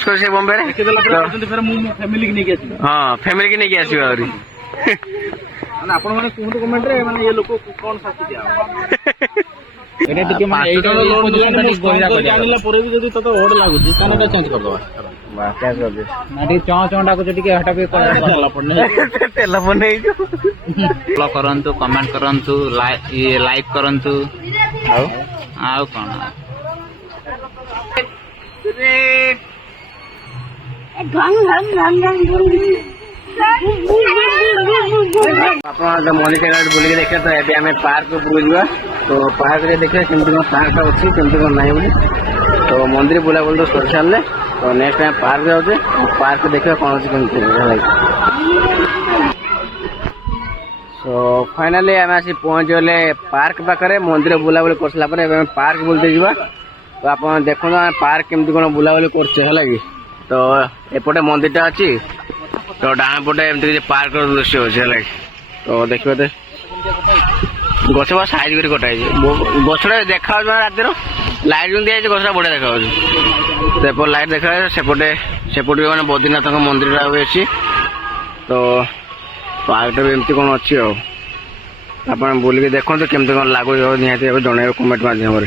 Use कर बॉम्बे रे family की नहीं हाँ फैमिली की नहीं आसो आहरी आपण माने कहंतु कमेंट रे माने ये लोक कोन शास्ति दिया एटा टिके माने एटा पोजीशन टा गोया को जानिला परे भी जदी ततो ओड लागुची ताने का चेंज कर दवा बा क्या कर दे ना टी चौंडा को टिके हटा पे करला पड़ने तेला बने जो फॉलो करंतु कमेंट करंतु लाइक करंतु आउ कोन मल्लिका गार्ड बुलिक देखे तो ये आम पार्क बुलवा तो पार्क रे देखे केमती कौन पार्क अच्छी केमती कौन ना बोली तो मंदिर बुलाबुली तो कर सारे तो नेक्स्ट टाइम पार्क जाऊे पार्क देखा कौन अच्छी केमती सो फाइनाली आम आसी पहुँच गले पार्क पाखे मंदिर बुलाबुली कर सारा पार्क बुलते जावा तो आप देखो पार्क केमती कौन बुलाबुली कर तो एपटे मंदिरटा अच्छी तो डाण पटे एमती पार्क दृश्य अच्छे है तो देखिए तो गछ बा साइज कर कटा गछटा देखा रातिर लाइट जो दिखाई गछटा बढ़िया देखा तो एपट लाइट देखा सेपटे सेपटे मैंने बद्रीनाथ मंदिर अच्छी तो पार्क भी एमती कौन अच्छी आप बुलिक देखो केमती कौन लगुच निहती जन कमेंट मध्यम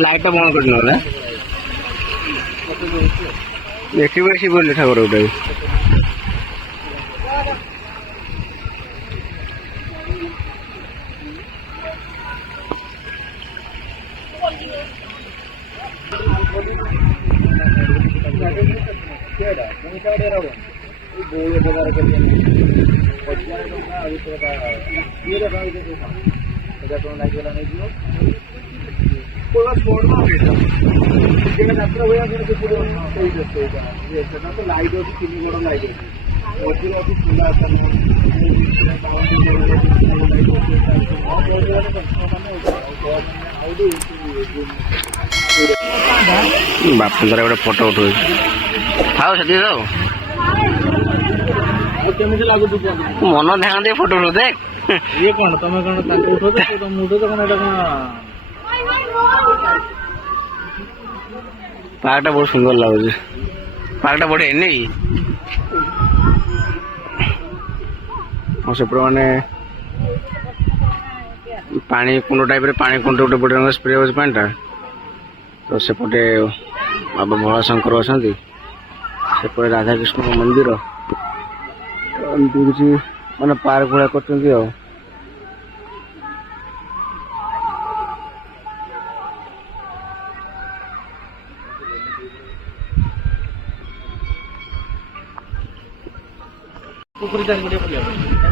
लाइट बंद कर देखिए बेसी बोले ठाकुर गोटे लाइट अच्छी तीन बड़ लाइट बाप गोटे फोटो उठो थाओ से मन ध्यान दे फोटो उठो देख ये कौन तुम कौन उठो तुम उठो तो कौन पार्क बहुत सुंदर लगुच पार्क बढ़िया नहीं सेपटे मैंने पानी कुंड टाइप पानी कुंड गोटे बढ़िया स्प्रे हो पाटा तो सेपटे बाबा भोलाशंकर अच्छा सेपटे राधाकृष्ण मंदिर किसी मैंने पार्क भाया कर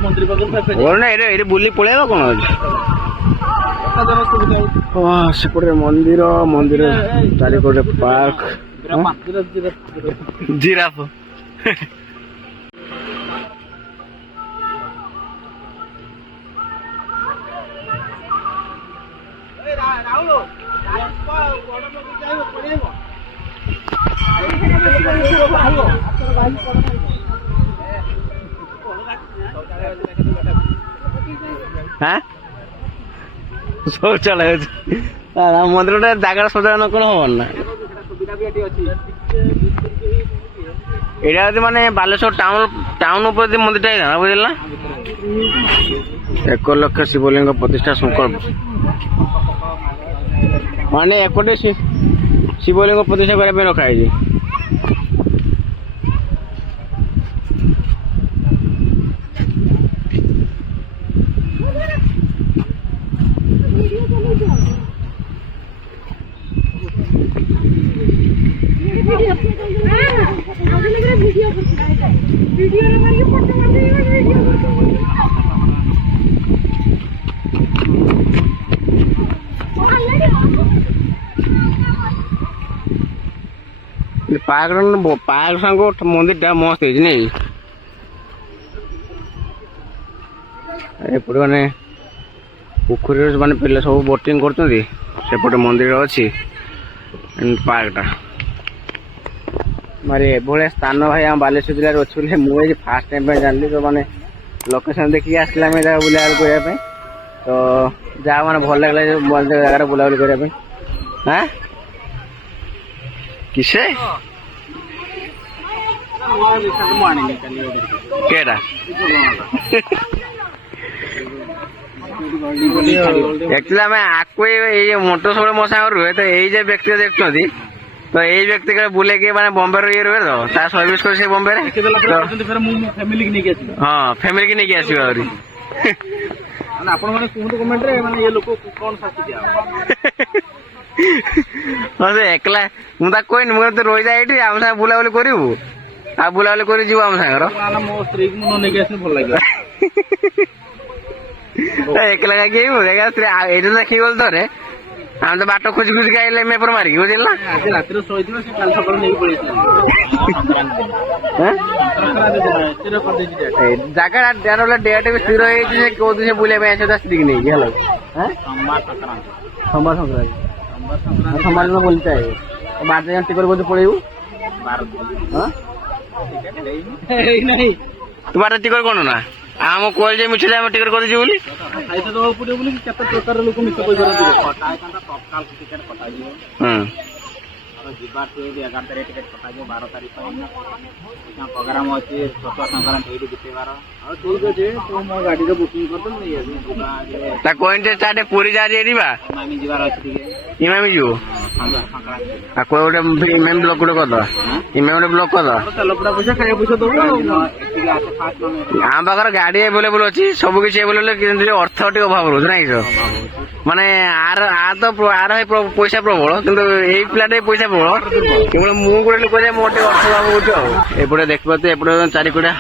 मंदिर बुली पलैया कौन सेपटे मंदिर मंदिर चारिपटे पार्क जिराफ हाँ शौचालय मंदिर जगह सजान कौन हम ना यहाँ माने बालेश्वर टाउन मंदिर बुझल ना 1 लाख शिवलिंग प्रतिष्ठा संकल्प माने एपटे शिवलिंग प्रतिष्ठा करने रखाई पार्क संग मंदिर टा मस्त है नहीं ଏପଟେ ମାନେ ପୋଖରୀରେ ମାନେ ପିଲା ସବୁ ବୋଟିଂ କରୁଛନ୍ତି। ସେପଟେ ମନ୍ଦିର ଅଛି ପାର୍କଟା ମାନେ ଏଭଳିଆ ସ୍ଥାନ ଭାଇ ଆମ ବାଲେଶ୍ୱର ଜିଲ୍ଲାରେ ଅଛି ବୋଲି ମୁଁ ଏଇ ଫାର୍ଷ୍ଟ ଟାଇମ୍ ପାଇଁ ଜାଣିଲି। ତ ମାନେ ଲୋକେସନ୍ ଦେଖିକି ଆସିଲା ଆମେ ଜାଗା ବୁଲାବୁଲି କରିବା ପାଇଁ। ତ ଯାହା ମାନେ ଭଲ ଲାଗିଲା ଯେ ଜାଗାରେ ବୁଲାବୁଲି କରିବା ପାଇଁ। ହାଁ କିସେ କେଟା एक्चुअली ଆମେ ଆକୁ ଏଇ ମୋଟର ସବୁବେଳେ ମୋ ସାଙ୍ଗରେ ରୁହେ। ତ ଏଇ ଯେ ବ୍ୟକ୍ତି ଦେଖୁଛନ୍ତି ତ ଏଇ ବ୍ୟକ୍ତି କେବେ ବୁଲେଇକି ମାନେ ବମ୍ବେରେ ଇଏ ରୁହେ ତ ତା ସର୍ଭିସ କରି ସେ ବମ୍ବେରେ ହଁ ଫ୍ୟାମିଲି କି ନେଇକି ଆସିବ ଆହୁରି। ଆପଣ ମାନେ କୁହନ୍ତୁ କମେଣ୍ଟରେ ମାନେ ଏ ଲୋକ କଣ ଶାସ୍ତି ଦିଆ ହଁ ସେ ଏକଲା ମୁଁ ତାକୁ କହିନି ମୁଁ ତୁ ରହିଯା ଏଇଠି ଆମ ସାଙ୍ଗେ ବୁଲାବୁଲି କରିବୁ ଆଉ ବୁଲାବୁଲି କରି ଯିବୁ ଆମ ସାଙ୍ଗର। ମୋ ସ୍ତ୍ରୀକୁ ମୁଁ ନେଇକି ଆସିଲେ ଭଲ ଲାଗିବ। ଏକଲା ଯାଇକି ଏଇଠି ଦେଖିକି ଗଲି ଥରେ ଆମେ ତ ବାଟ ଖୋଜି ଖୋଜିକି ଆଇଲେ ମେପର ମାରିକି ବୁଝିଲ ନା। ଆଜି ରାତିରେ ଶୋଇଥିଲା ସେ କାଲି ସକାଳୁ ନେଇକି ପଳେଇଥିଲା। ଜାଗା ଡେଟ୍ ବି ସ୍ଥିର ହେଇଛି ସେ କୋଉଦିନ ସେ ବୁଲିବା ପାଇଁ ଆସିବ ତା ସ୍ତ୍ରୀକି ନେଇକି ହେଲା। সোমবার সংক্রান্তি সোমবার দিନ ବୁଲିତେ ଆଇବ 12 ଜଣ ଟିକଟ କରିକି ପଳେଇବୁ। ତୁ 12 ଟିକଟ କଣ ନା ଆମ କହିଲେ ଯେ ମିଛରେ ଆମେ ଟିକଟ କରିଛୁ ବୋଲି ଖାଇତେ ଦେବାକୁ ପଡିବ ବୋଲି କେତେ ପ୍ରକାର ଲୋକ ମିଛ କହିପାରନ୍ତି। ଯିବାଠୁ 11 ତାରିଖ ଟିକେଟ କଟାଯିବ 12 ତାରିଖ ପ୍ରୋଗ୍ରାମ ଅଛି ଛତୁଆ ସଂକ୍ରାନ୍ତି ଏଇଠି ବିତେଇବାର। ଆଉ ଠିକ ଅଛି ତୁ ମୋ ଗାଡିରେ ବୁକିଂ କରିଦେବୁ। ତା କହିନି ଯେ ଚାଟେ ପୁରୀ ଯାଇ ଯିବା ଇମାମି ଯିବାର ଅଛି ଟିକେ ଇମାମି ଯିବୁ ସଂକ୍ରାନ୍ତି ଆଉ କୋଉ ଗୋଟେ ଇମାମି ବ୍ଲକ ଗୋଟେ କରିଦବା ଇମାମି ଗୋଟେ ବ୍ଲକ କରିଦବା। ତେଲ ପୋଡା ପଇସା ଖାଇବା ପଇସା ଦବୁ ଏଠିକି ଆସେ ଫାଷ୍ଟ ଆମ ପାଖରେ ଗାଡି ଆଭେଲେବୁଲ ଅଛି ସବୁ କିଛି ଆଭେଲେବୁଲ କିନ୍ତୁ ଅର୍ଥ ଟିକେ ଅଭାବ ରହୁଛି ନାଇଁ କି ମାନେ ଆର ପଇସା ପ୍ରବଳ କିନ୍ତୁ ଏଇ ପିଲାଟା ପଇସା ପ୍ରବଳ କେବଳ ମୁଁ ଗୋଟେ ଲୋକ ଯେ ମୋର ଟିକେ ଅର୍ଥ ଅଭାବ ହଉଛି ଆଉ। ଏପଟେ ଦେଖିପାରୁଥିବେ ଏପଟେ ଚାରିକୋଟା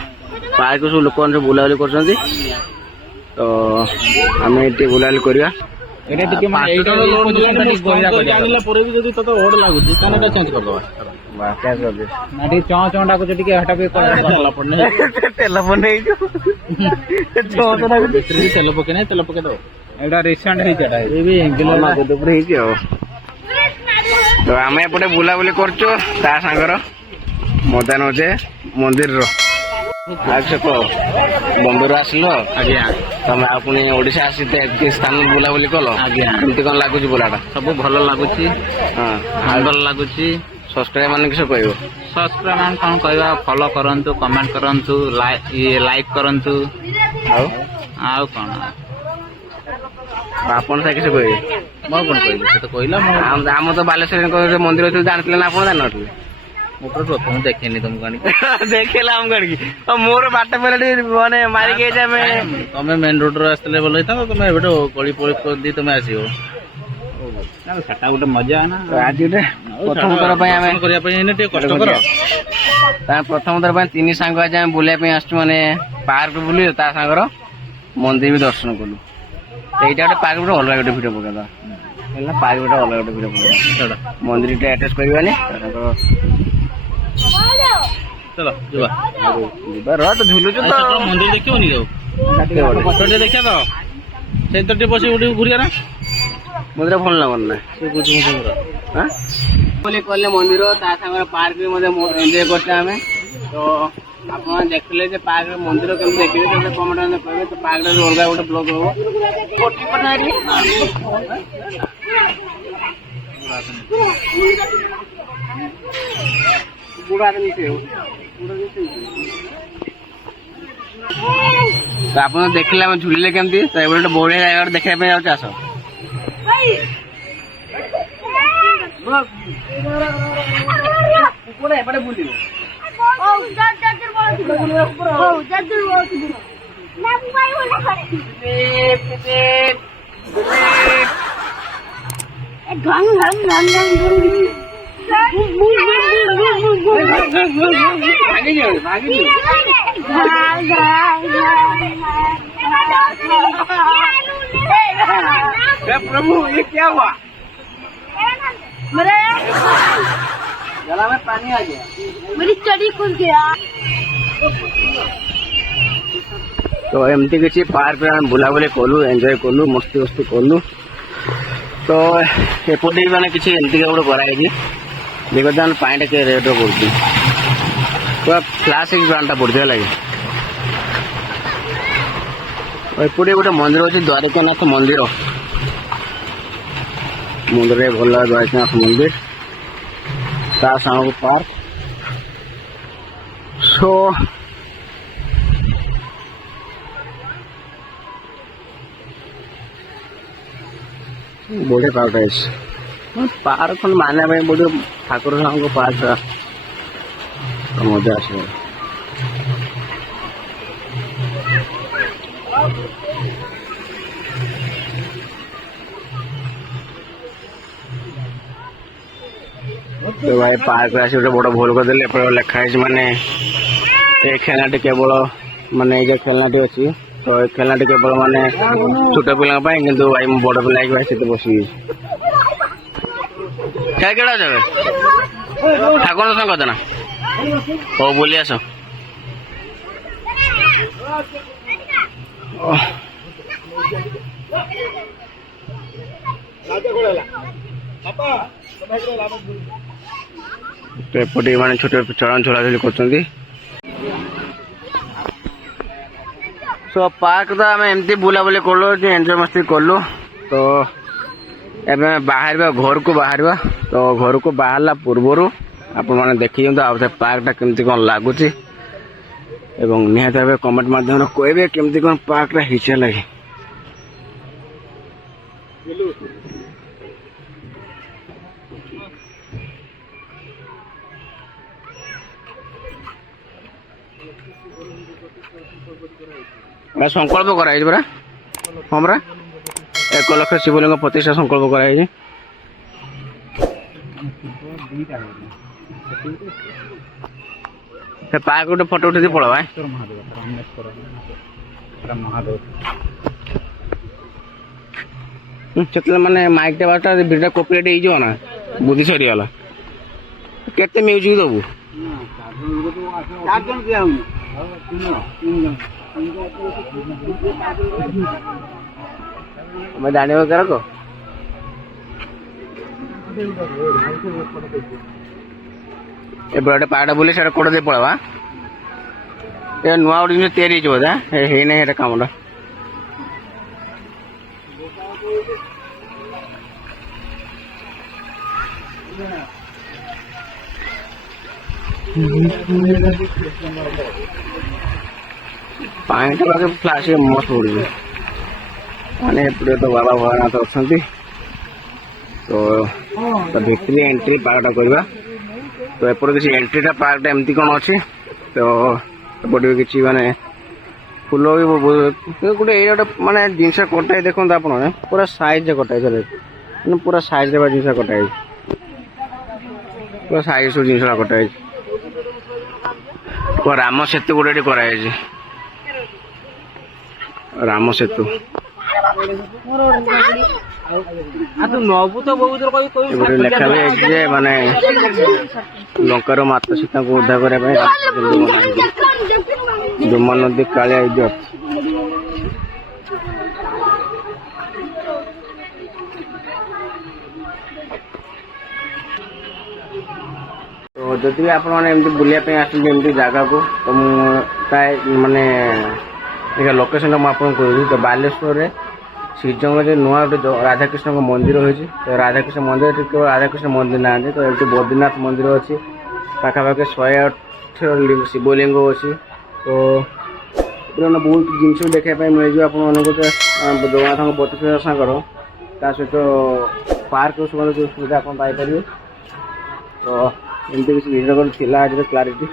ପାର୍କ ସବୁ ଲୋକମାନେ ସବୁ ବୁଲାବୁଲି କରୁଛନ୍ତି। ତ ଆମେ ଏଠି ବୁଲାବୁଲି କରିବା। ଏଇଟା ଟିକେ ଆଣିଲା ପରେ ବି ଯଦି ତତେ ଓଡ ଲାଗୁଛି ତାହେଲେ ଏଟା ଚେଞ୍ଜ କରିଦବା। ଟିକେ ଚଁ ଚଁ ଡାକୁଛ ଟିକେ ହେଟା ବି ତେଲ ପକେଇ ନାହିଁ ତେଲ ପକେଇ ଦବ। ଏଇଟା ରିସେଣ୍ଟ ହେଇଛି ହେଇଛି ଆଉ। ତ ଆମେ ଏପଟେ ବୁଲାବୁଲି କରୁଛୁ ତା ସାଙ୍ଗର ମଜା ନଉଛେ ମନ୍ଦିରର। ବମ୍ବେରୁ ଆସିଲ ଆଜ୍ଞା ତମେ ଆଉ ପୁଣି ଓଡିଶା ଆସି ସ୍ଥାନ ବୁଲାବୁଲି କଲ ଆଜ୍ଞା କେମିତି କଣ ଲାଗୁଛି ବୁଲାଟା? ସବୁ ଭଲ ଲାଗୁଛି ଭଲ ଲାଗୁଛି। ସବସ୍କ୍ରାଇବ ମାନେ କିଛି କହିବ? ସବସ୍କ୍ରାଇବ ମାନେ କଣ କହିବା ଫଲୋ କରନ୍ତୁ କମେଣ୍ଟ କରନ୍ତୁ ଲାଇକ୍ କରନ୍ତୁ ଆଉ କଣ ଆପଣ ସାର୍ କିଛି କହିବେ? ମୁଁ କଣ କହିବି ସେ ତ କହିଲା। ଆମ ତ ବାଲେଶ୍ୱର ମନ୍ଦିର ଅଛି ଜାଣିଥିଲେ ନା ଆପଣ ଜାଣିନଥିଲେ? ମୁଁ ପ୍ରଥମ ଦେଖିନି ତମକୁ ଆଣିକି ଦେଖେଇଲା ଆମକୁ ଆଣିକି ମୋର ବାଟ ପେଲା ମାନେ ମାରିକି ହେଇଛି ଆମେ ତମେ ମେନ୍ ରୋଡରେ ଆସିଥିଲେ ଭଲ ହେଇଥାନ୍ତା। ତମେ ଏବେ ଗଳି ପଳି ଦେଇ ତମେ ଆସିବ ସେଟା ଗୋଟେ ମଜା ନା। ଆଜି ଗୋଟେ ପ୍ରଥମ ଥର ପାଇଁ ଆମେ କରିବା ପାଇଁ ଟିକେ କଷ୍ଟ କର। ପ୍ରଥମ ଥର ପାଇଁ 3 ସାଙ୍ଗ ଆଜି ଆମେ ବୁଲିବା ପାଇଁ ଆସିଛୁ ମାନେ ପାର୍କ ବୁଲି ତା ସାଙ୍ଗର ମନ୍ଦିର ବି ଦର୍ଶନ କଲୁ। এইটা ଗୋଟେ ପାର୍କ ଗୋଟେ ଅଲଗା ଗୋଟେ ଭିଡିଓ ପକେଇଦବା ହେଲା। ପାର୍କ ଗୋଟେ ଅଲଗା ଗୋଟେ ଭିଡିଓ ପକେଇଦବା ମନ୍ଦିରଟା ଆଟାଚ କରିବାନି ଚଲ ଯିବା ରହ ତ ଝୁଲୁଛୁ ତ ମନ୍ଦିର ଦେଖିବନି ଆଉ ଦେଖିବା ତ ସେଇ ତ ଟିକେ ବସି ଗୋଟେ ଘୁରିବା ନା ମନ୍ଦିର ଭଲ ଲାଗୁନି ନା ବୋଲି କହିଲେ ମନ୍ଦିର ତା ସାଙ୍ଗରେ ପାର୍କ ବି ମଧ୍ୟ ଏନ୍ଜୟ କରୁଛେ ଆମେ। ତ ଆପଣ ଦେଖିଲେ ଯେ ପାର୍କ ମନ୍ଦିର କେମିତି ଦେଖିବେ କେମିତି କମେଣ୍ଟ କହିବେ। ତ ପାର୍କରେ ଅଲଗା ଗୋଟେ ବ୍ଲଗ ହବ ତ ଆପଣ ଦେଖିଲେ ଆମେ ଝୁଲିଲେ କେମିତି ତ ଏବେ ଗୋଟେ ବଢିଆ ଜାଗା ଗୋଟେ ଦେଖିବା ପାଇଁ ଯାଉଛି ଆସ। ଏପଟେ ବୁଲିବ प्रभु ये क्या हुआ? गला में पानी आ गया। मेरी चढ़ी खुल गया। तो एमती किसी पार्क में बुलाबुली कलु एंजॉय कलु मस्ती मस्ती कलु तो एपटे मैंने किसी एमती गोटे कराई देखते हैं पानी के रेट पड़ती पूरा क्लासिक ब्रांड पड़ती है एपटे गोटे मंदिर अच्छे द्वारिकानाथ मंदिर मंदिर भल द्वारिकानाथ मंदिर ता सामने पार्क सो बढ़िया पार्क माने बोधे ठाकुर साहब पार्क मजा आस तो भाई पार्क आस बड़ भूल करदे लिखाई माने खेलना केवल माने खेलना अच्छी तो खेलना केवल माने छोट पिला कि भाई मु बड़ पिला भाई बस क्या केड़ा जगह ठाकुर संग कदना हो बोली आस तो एपटे माने छोट चलन चलाचली कर सो पार्क तो आम एमती बुलाबुली कलु एंजॉय मस्ती कलु तो एवं बाहर घर को बाहर तो घर को बाहरला पूर्वर आपण मैंने देखी दिखाते पार्कटा केमती कौन लगुच निहत भाव कमेंट माध्यम कहे केमती कौन पार्कटा हिस्सा लगे संकल्प कराई परा हमरा 1 लाख शिवलिंग प्रतिष्ठा संकल्प कराई पार्क गोटे फोटो उठे पड़ा से माने माइक बाटा भिडियो कॉपीराइट हो ना बुद्धि सरीगला केते म्यूजिक दबु मैं जाने कर को पाटा बुले से कोड़ दे पड़ा ये नुआ गोटे जिन तैयारी बोधा है ना काम पानी फ्लाश मस्त पड़ी मैंने एपटे तो बाबा भोलानाथ अच्छा तो भितरी एंट्री पार्कटा करवा तो एपटे किसी एंट्रीटा पार्कटा एमती कौन अच्छे तो एपटे किसी माने फूल भी गोटे माने जिनस कटाई देखते आप पूरा साइज कटाई पूरा साइज जिन कटाई पूरा साइज जिन कटाई राम सेतु गोटे कराई राम सेतु लिखा माने लंकार माता सीता को उद्धार करने डुमा नदी कालिया इज्जत तो जदि आप बुलापी आसमती जगह को तो मुझे माने लोकेशन मुझे कह तो बालेश्वर श्रीजंग नुआ गोटे राधाकृष्ण मंदिर होती तो राधाकृष्ण मंदिर केवल राधाकृष्ण मंदिर ना तो ये बद्रीनाथ मंदिर अच्छी पाखापाखि 108 शिवलिंग अच्छी तो बहुत जिन देखापी मिल जाए जगन्नाथ प्रतिष्ठा सागर ता सहित पार्क सुविधा आप पाइपर तो एमती किसी भिडियो थी आज क्लारिटी